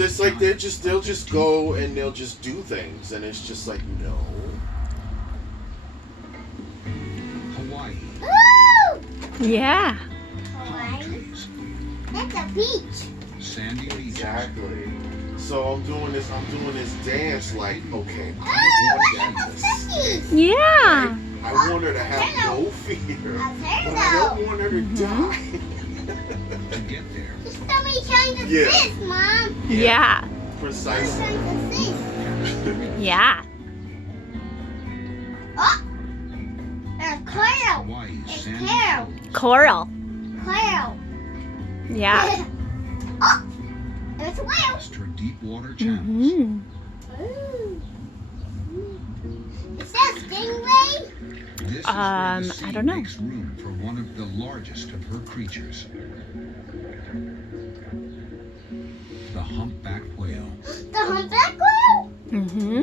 It's like they'll just go and they'll just do things, and it's just like no. Hawaii. Ooh! Yeah. Hawaii. That's a beach. Sandy beaches. Exactly. So I'm doing this dance like, okay, I Oh, want look that at to the stay. Yeah. I want her to have no fear, but I don't want her to die. To get there, Just somebody trying to Yeah. assist, Mom. Yeah. Somebody's Precisely. trying to assist. Yeah. Oh! There's Coral. Hawaii's It's sandy Coral. coast. Coral. Coral. Yeah. Oh! There's a whale. Past her deep water channels. Mhm. Ooh. Is that a stingray? This is where the sea I don't know. makes room for one of the largest of her creatures. The humpback whale. The humpback whale? Mhm.